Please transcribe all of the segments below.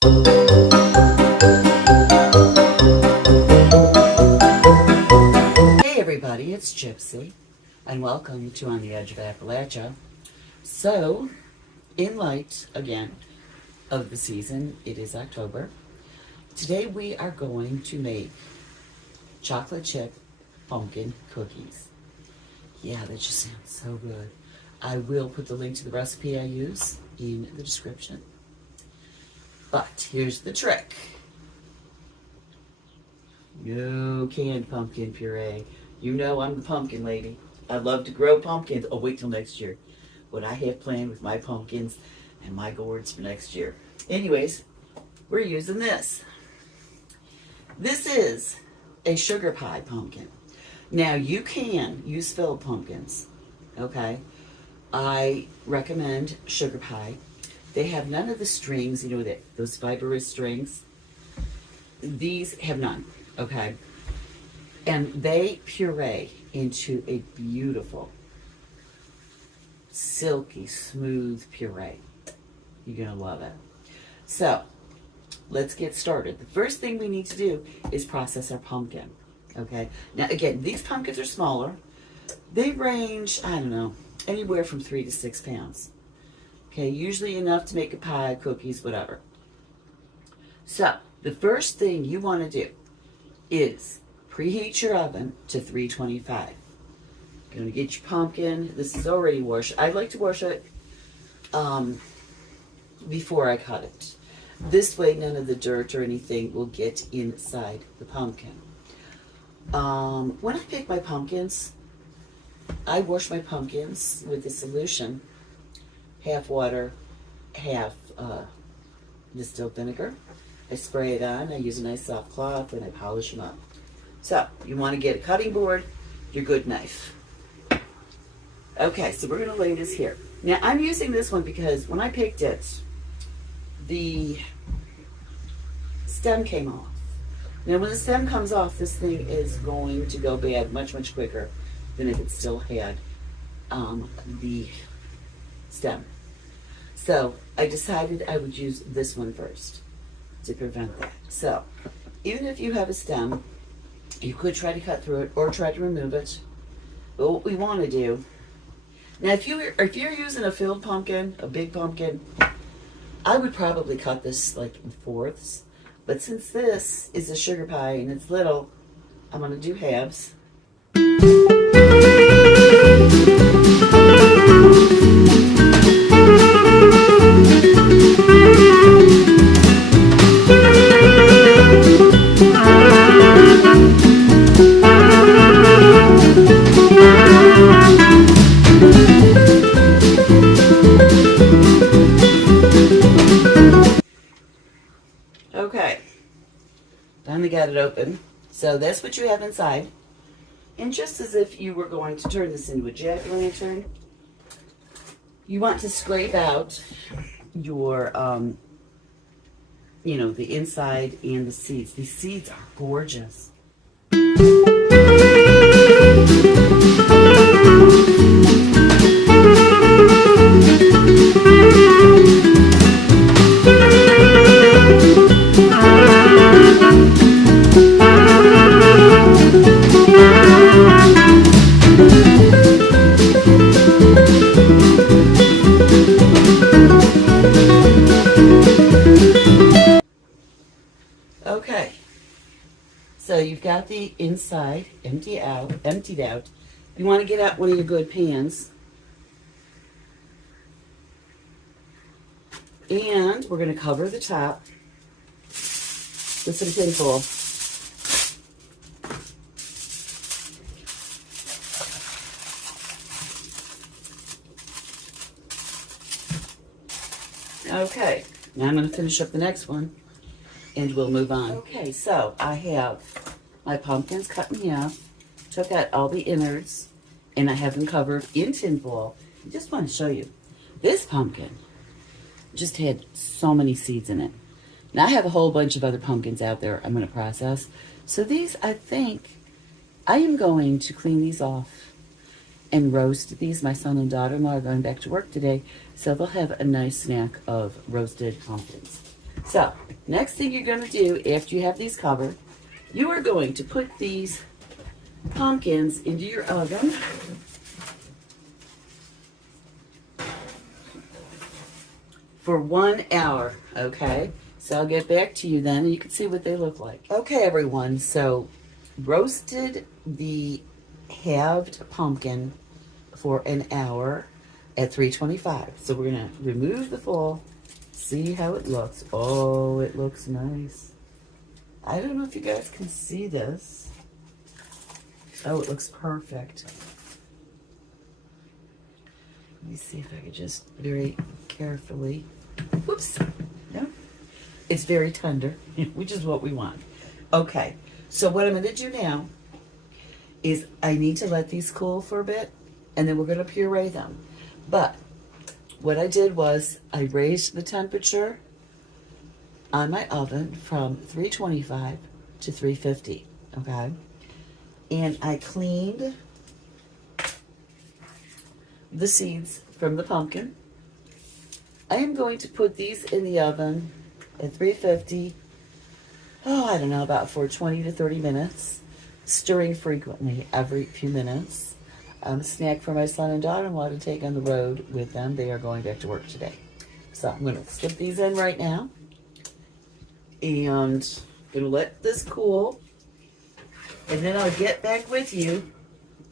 Hey everybody, it's Gypsy, and welcome to On the Edge of Appalachia. So, in light, again, of the season, it is October. Today we are going to make chocolate chip pumpkin cookies. Yeah, that just sounds so good. I will put the link to the recipe I use in the description. But here's the trick. No canned pumpkin puree. You know I'm the pumpkin lady. I love to grow pumpkins. Oh, wait till next year. What I have planned with my pumpkins and my gourds for next year. Anyways, we're using this. This is a sugar pie pumpkin. Now, you can use filled pumpkins, okay? I recommend sugar pie. They have none of the strings, you know, those fibrous strings. These have none, okay? And they puree into a beautiful, silky, smooth puree. You're gonna love it. So, let's get started. The first thing we need to do is process our pumpkin, okay? Now, again, these pumpkins are smaller. They range, I don't know, anywhere from 3 to 6 pounds. Okay, usually enough to make a pie, cookies, whatever. So, the first thing you want to do is preheat your oven to 325. You're going to get your pumpkin. This is already washed. I like to wash it before I cut it. This way, none of the dirt or anything will get inside the pumpkin. When I pick my pumpkins, I wash my pumpkins with a solution, half water, half distilled vinegar. I spray it on. I use a nice soft cloth and I polish them up. So, you want to get a cutting board, your good knife. Okay, so we're going to lay this here. Now, I'm using this one because when I picked it, the stem came off. Now, when the stem comes off, this thing is going to go bad much, much quicker than if it still had the stem. So, I decided I would use this one first to prevent that. So, even if you have a stem, you could try to cut through it or try to remove it. But what we want to do, now if you're using a filled pumpkin, a big pumpkin, I would probably cut this like in fourths. But since this is a sugar pie and it's little, I'm going to do halves. Okay, finally got it open. So that's what you have inside. And just as if you were going to turn this into a jack-o'-lantern, you want to scrape out your, you know, the inside and the seeds. These seeds are gorgeous. Okay, so you've got the inside emptied out. You want to get out one of your good pans. And we're going to cover the top with some tin foil. Okay, now I'm going to finish up the next one and we'll move on. Okay, so I have my pumpkins cut in half, took out all the innards, and I have them covered in tin foil. I just want to show you. This pumpkin just had so many seeds in it. Now I have a whole bunch of other pumpkins out there I'm going to process. So these, I think, I am going to clean these off and roast these. My son and daughter-in-law are going back to work today, so they'll have a nice snack of roasted pumpkins. So, Next thing you're going to do after you have these covered, you are going to put these pumpkins into your oven. For 1 hour, okay? So I'll get back to you then and you can see what they look like. Okay, everyone, so roasted the halved pumpkin for an hour at 325. So we're gonna remove the full, see how it looks. Oh, it looks nice. I don't know if you guys can see this. Oh, it looks perfect. Let me see if I could just very carefully. Whoops. No. It's very tender, which is what we want. Okay, so what I'm going to do now is I need to let these cool for a bit, and then we're going to puree them. But what I did was I raised the temperature on my oven from 325 to 350, okay? And I cleaned the seeds from the pumpkin. I am going to put these in the oven at 350, I don't know, about for 20 to 30 minutes, stirring frequently every few minutes. Snack for my son and daughter-in-law to take on the road with them. They are going back to work today. So I'm going to slip these in right now. And I'm going to let this cool. And then I'll get back with you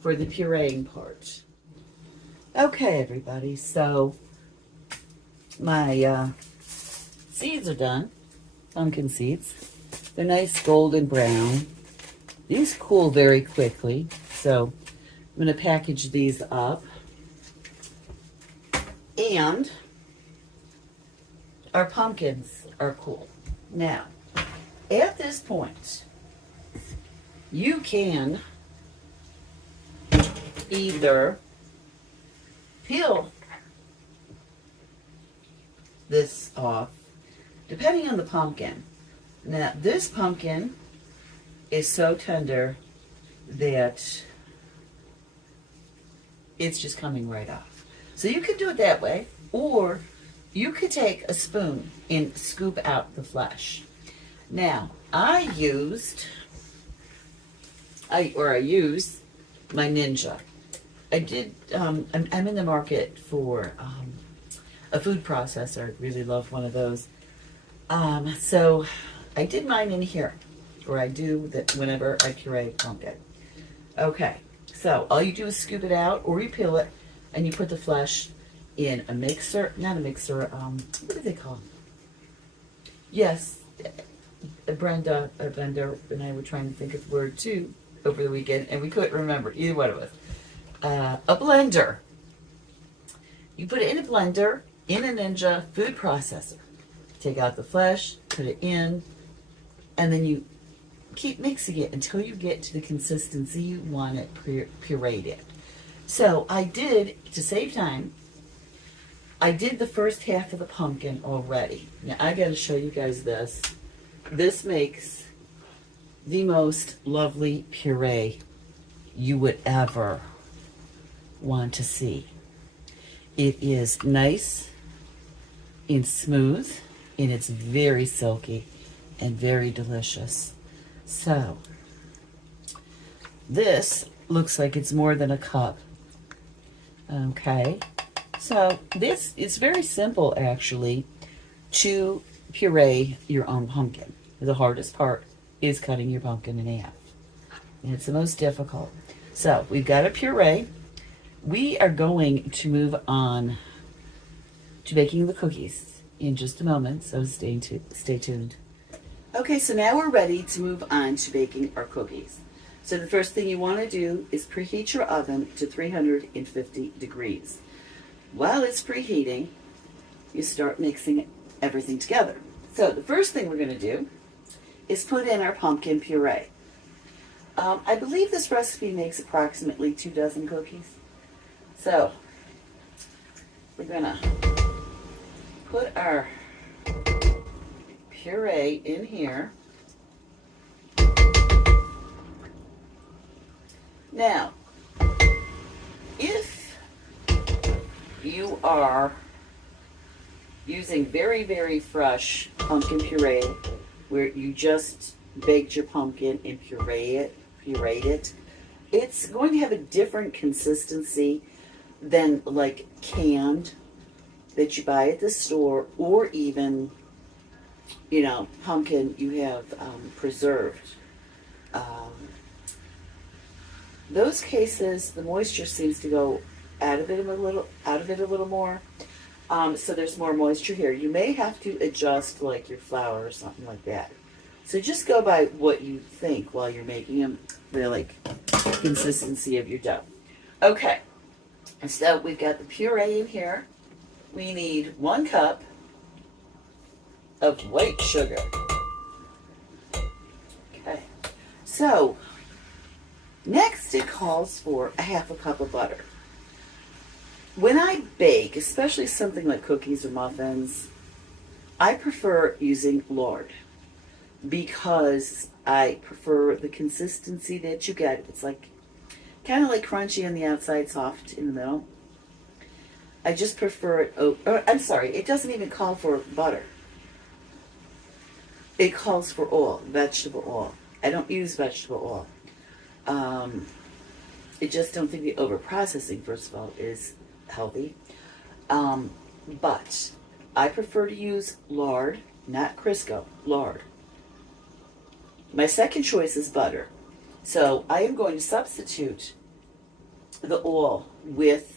for the pureeing part. Okay, everybody. So my seeds are done. Pumpkin seeds. They're nice golden brown. These cool very quickly. So I'm going to package these up. And our pumpkins are cool. Now, at this point, you can either peel this off, depending on the pumpkin. Now, this pumpkin is so tender that it's just coming right off. So you could do it that way, or you could take a spoon and scoop out the flesh. Now, I use my Ninja. I did, I'm in the market for a food processor. I really love one of those. So I did mine in here, or I do that whenever I puree pumpkin. Okay, so all you do is scoop it out, or you peel it, and you put the flesh in a mixer, not a mixer, what do they call them? Yes, Brenda, and I were trying to think of the word too over the weekend, and we couldn't remember either one of us. A blender. You put it in a blender, in a Ninja food processor. Take out the flesh, put it in, and then you keep mixing it until you get to the consistency you want it pureed in. So I did, to save time, I did the first half of the pumpkin already. Now I got to show you guys this. This makes the most lovely puree you would ever want to see. It is nice and smooth, and it's very silky and very delicious. So this looks like it's more than a cup. Okay, so this is very simple actually to puree your own pumpkin. The hardest part is cutting your pumpkin in half, and it's the most difficult. So we've got a puree. We are going to move on to baking the cookies in just a moment, so stay tuned. Okay, so now we're ready to move on to baking our cookies. So the first thing you want to do is preheat your oven to 350 degrees. While it's preheating, you start mixing everything together. So the first thing we're going to do is put in our pumpkin puree. I believe this recipe makes approximately 2 dozen cookies. So we're going to put our puree in here. Now, if are using very, very fresh pumpkin puree where you just baked your pumpkin and pureed it, it's going to have a different consistency than like canned that you buy at the store, or even, you know, pumpkin you have preserved. Um, those cases, the moisture seems to go out of it a little more. So there's more moisture here. You may have to adjust like your flour or something like that. So just go by what you think while you're making them, the like consistency of your dough. Okay, so we've got the puree in here. We need 1 cup of white sugar. Okay, so next it calls for a 1/2 cup of butter. When I bake, especially something like cookies or muffins, I prefer using lard because I prefer the consistency that you get. It's like kind of like crunchy on the outside, soft in the middle. I just prefer it. I'm sorry, it doesn't even call for butter. It calls for oil, vegetable oil. I don't use vegetable oil. I just don't think the over-processing, first of all, is healthy. But I prefer to use lard, not Crisco, lard. My second choice is butter. So I am going to substitute the oil with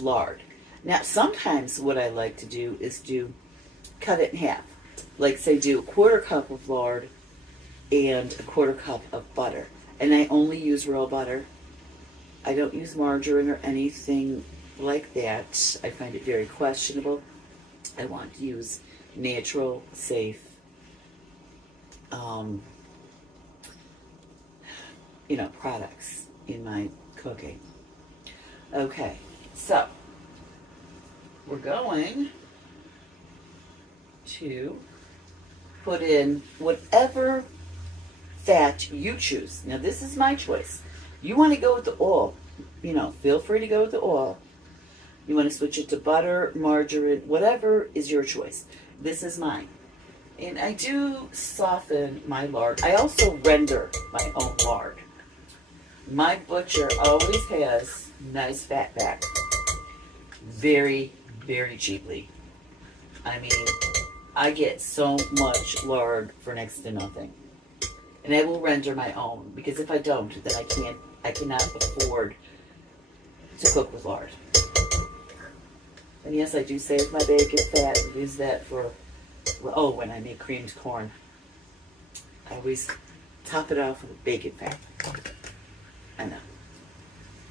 lard. Now, sometimes what I like to do is cut it in half. Like say do 1/4 cup of lard and 1/4 cup of butter. And I only use real butter. I don't use margarine or anything like that. I find it very questionable. I want to use natural, safe, products in my cooking. Okay, so we're going to put in whatever fat you choose. Now, this is my choice. You want to go with the oil, feel free to go with the oil. You want to switch it to butter, margarine, whatever is your choice. This is mine. And I do soften my lard. I also render my own lard. My butcher always has nice fat back. Very, very cheaply. I mean, I get so much lard for next to nothing. And I will render my own, because if I don't, then I cannot afford to cook with lard. And yes, I do save my bacon fat and use that for, when I make creamed corn. I always top it off with bacon fat. I know.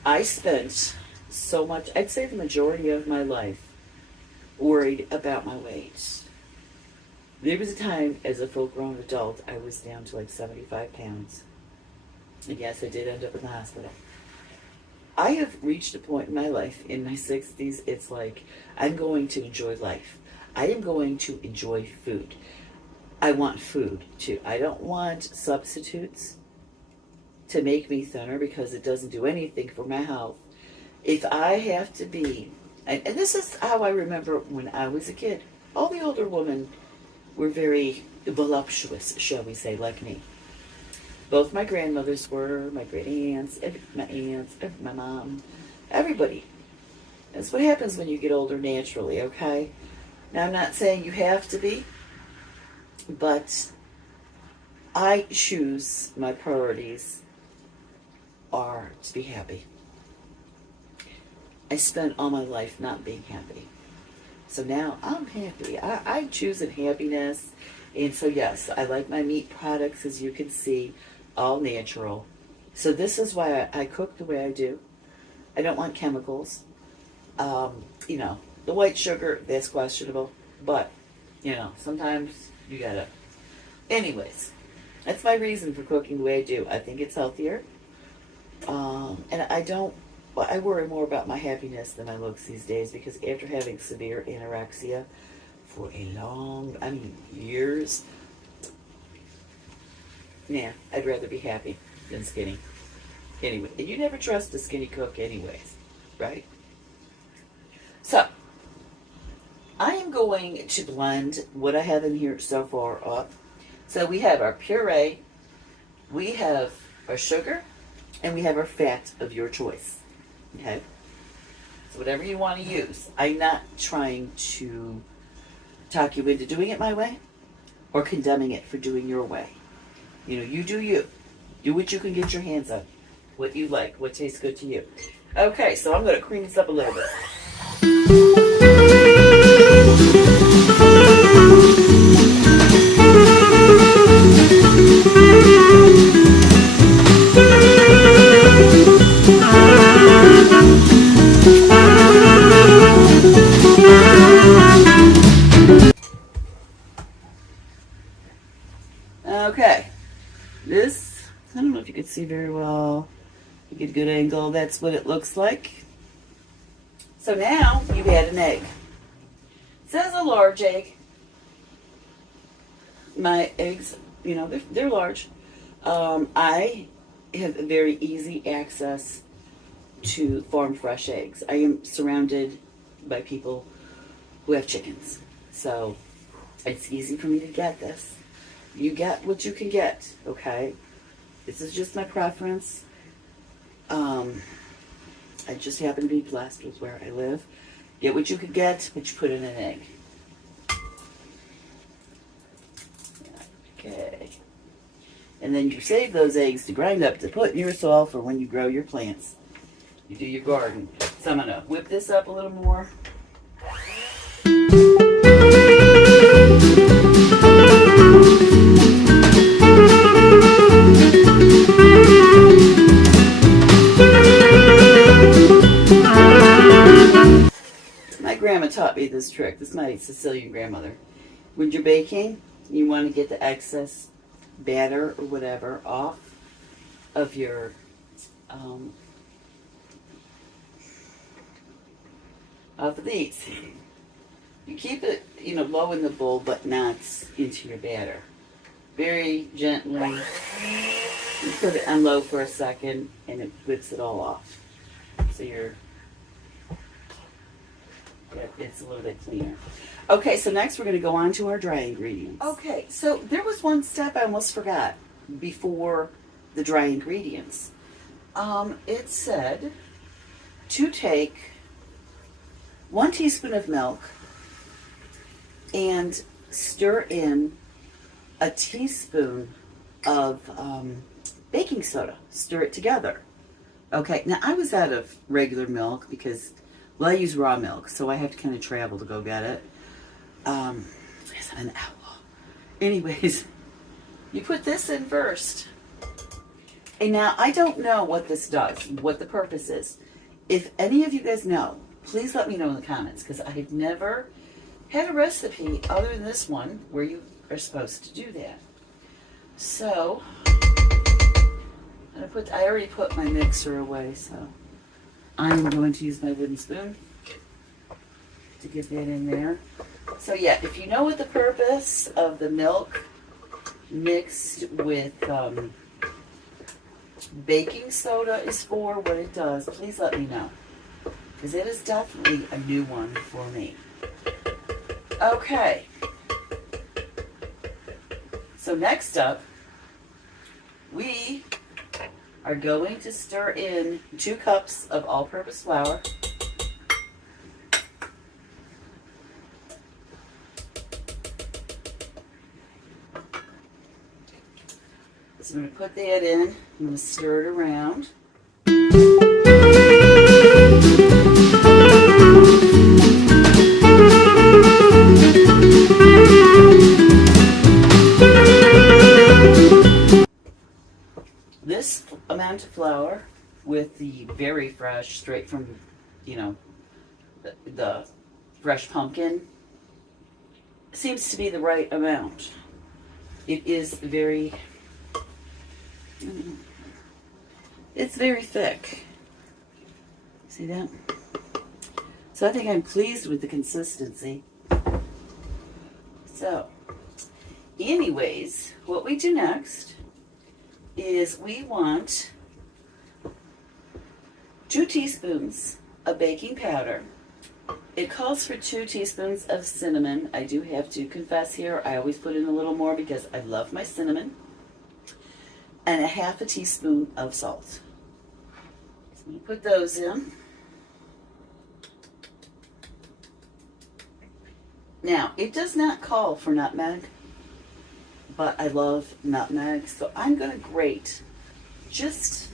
I spent so much, I'd say the majority of my life, worried about my weight. There was a time as a full-grown adult, I was down to like 75 pounds. And yes, I did end up in the hospital. I have reached a point in my life, in my 60s, it's like, I'm going to enjoy life. I am going to enjoy food. I want food, too. I don't want substitutes to make me thinner, because it doesn't do anything for my health. If I have to be, and this is how I remember when I was a kid, all the older women were very voluptuous, shall we say, like me. Both my grandmothers were, my great aunts, my mom, everybody. That's what happens when you get older naturally, okay? Now, I'm not saying you have to be, but I choose, my priorities are to be happy. I spent all my life not being happy. So now I'm happy. I'm choosing happiness. And so yes, I like my meat products, as you can see, all natural. So this is why I cook the way I do. I don't want chemicals. The white sugar, that's questionable. But, sometimes you gotta. Anyways, that's my reason for cooking the way I do. I think it's healthier. And I worry more about my happiness than my looks these days, because after having severe anorexia for years, I'd rather be happy than skinny. Anyway, and you never trust a skinny cook anyways, right? So, I am going to blend what I have in here so far up. So we have our puree, we have our sugar, and we have our fat of your choice. Okay? So whatever you want to use. I'm not trying to talk you into doing it my way or condemning it for doing your way. You know, you do you. Do what you can get your hands on. What you like, what tastes good to you. Okay, so I'm going to cream this up a little bit. Okay, this, I don't know if you can see very well. You get a good angle, that's what it looks like. So now you've had an egg. It says a large egg. My eggs, you know, they're large. I have very easy access to farm fresh eggs. I am surrounded by people who have chickens. So it's easy for me to get this. You get what you can get, okay? This is just my preference. I just happen to be blessed with where I live. Get what you could get, but you put in an egg. Okay. And then you save those eggs to grind up to put in your soil for when you grow your plants. You do your garden. So I'm going to whip this up a little more. My grandma taught me this trick. This is my Sicilian grandmother. When you're baking, you want to get the excess batter or whatever off of your off of these. You keep it, you know, low in the bowl, but not into your batter. Very gently. You put it on low for a second, and it whips it all off. So it's a little bit cleaner. Okay, so next we're going to go on to our dry ingredients. Okay, so there was one step I almost forgot before the dry ingredients. It said to take 1 teaspoon of milk and stir in a teaspoon of baking soda. Stir it together. Okay, now I was out of regular milk because, well, I use raw milk, so I have to kind of travel to go get it. Yes, I'm an outlaw. Anyways, you put this in first. And now, I don't know what this does, what the purpose is. If any of you guys know, please let me know in the comments, because I've never had a recipe other than this one where you are supposed to do that. So, I already put my mixer away, so I'm going to use my wooden spoon to get that in there. So yeah, if you know what the purpose of the milk mixed with baking soda is for, what it does, please let me know. Because it is definitely a new one for me. Okay. So next up, we are going to stir in 2 cups of all-purpose flour. So I'm going to put that in. I'm going to stir it around. This amount of flour with the very fresh, straight from, you know, the fresh pumpkin seems to be the right amount. It is very, it's very thick. See that? So I think I'm pleased with the consistency. So, anyways, what we do next is we want 2 teaspoons of baking powder It calls for 2 teaspoons of cinnamon. I do have to confess here, I always put in a little more because I love my cinnamon. And a half a teaspoon of salt. So I'm going to put those in. Now, it does not call for nutmeg, but I love nutmeg, so I'm going to grate just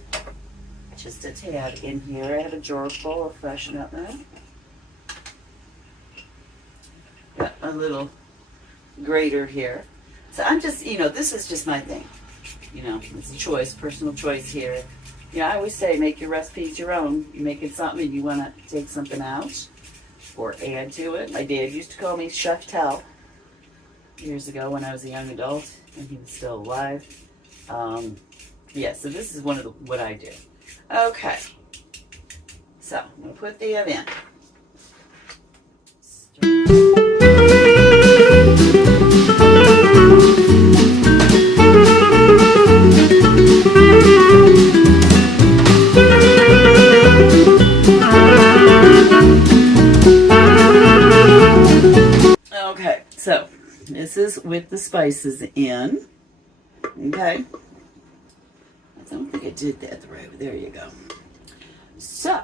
a tad in here. I have a jar full of fresh nutmeg. Got a little grater here. So I'm just, this is just my thing. It's a choice, personal choice here. I always say make your recipes your own. You're making something and you want to take something out or add to it. My dad used to call me Chef Tell years ago when I was a young adult and he was still alive. Yeah, so this is what I do. Okay, so I'm going to put that in. Okay, so this is with the spices in. Okay. I don't think I did that the right way. There you go. So,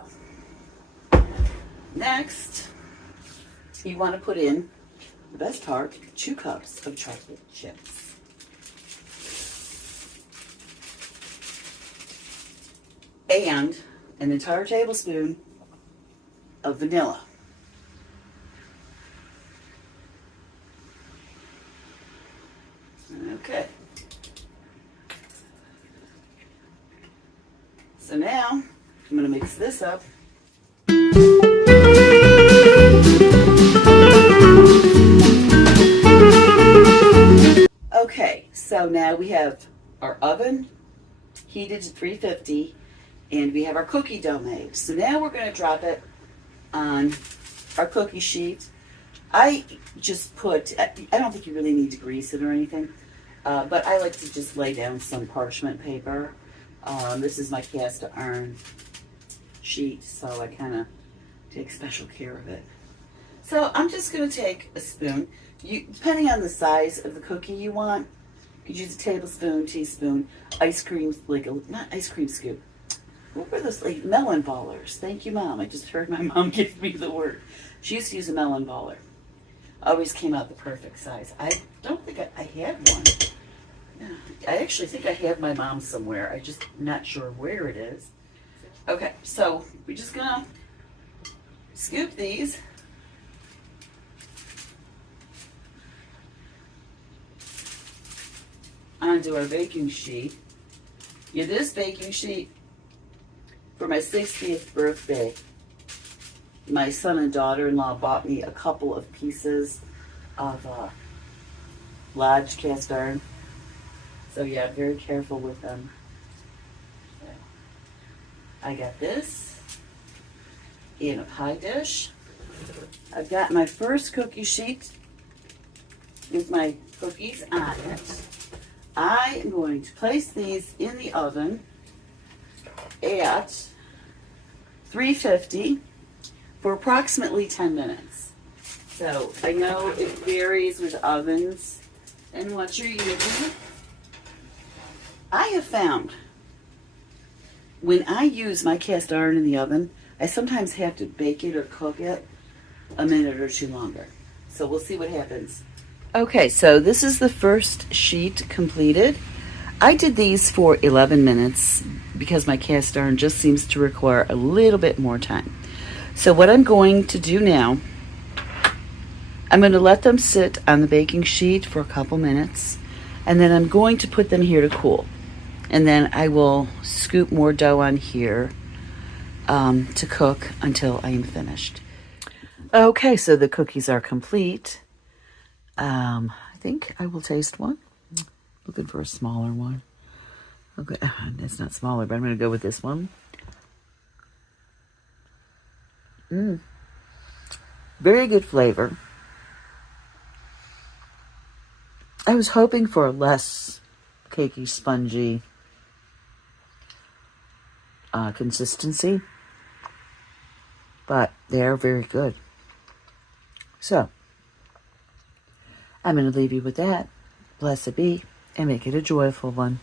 next, you want to put in the best part, 2 cups of chocolate chips. And an entire tablespoon of vanilla. Okay. So now, I'm going to mix this up. Okay, so now we have our oven heated to 350, and we have our cookie dough made. So now we're going to drop it on our cookie sheet. I just I don't think you really need to grease it or anything, but I like to just lay down some parchment paper. This is my cast iron sheet, so I kind of take special care of it. So I'm just going to take a spoon. Depending on the size of the cookie you want, you could use a tablespoon, teaspoon, ice cream, not ice cream scoop. What were those, melon ballers? Thank you, Mom. I just heard my mom give me the word. She used to use a melon baller. Always came out the perfect size. I don't think I had one. I actually think I have my mom's somewhere. I'm just not sure where it is. Okay, so we're just gonna scoop these. Onto our baking sheet. This baking sheet, for my 60th birthday, my son and daughter-in-law bought me a couple of pieces of Lodge cast iron. So yeah, I'm very careful with them. I got this in a pie dish. I've got my first cookie sheet with my cookies on it. I am going to place these in the oven at 350 for approximately 10 minutes. So I know it varies with ovens and what you're using. I have found when I use my cast iron in the oven, I sometimes have to bake it or cook it a minute or 2 longer. So we'll see what happens. Okay, so this is the first sheet completed. I did these for 11 minutes because my cast iron just seems to require a little bit more time. So what I'm going to do now, I'm going to let them sit on the baking sheet for a couple minutes, and then I'm going to put them here to cool. And then I will scoop more dough on here to cook until I am finished. Okay, so the cookies are complete. I think I will taste one. Looking for a smaller one. Okay, it's not smaller, but I'm going to go with this one. Very good flavor. I was hoping for a less cakey, spongy consistency, but they're very good. So, I'm going to leave you with that. Blessed be, and make it a joyful one.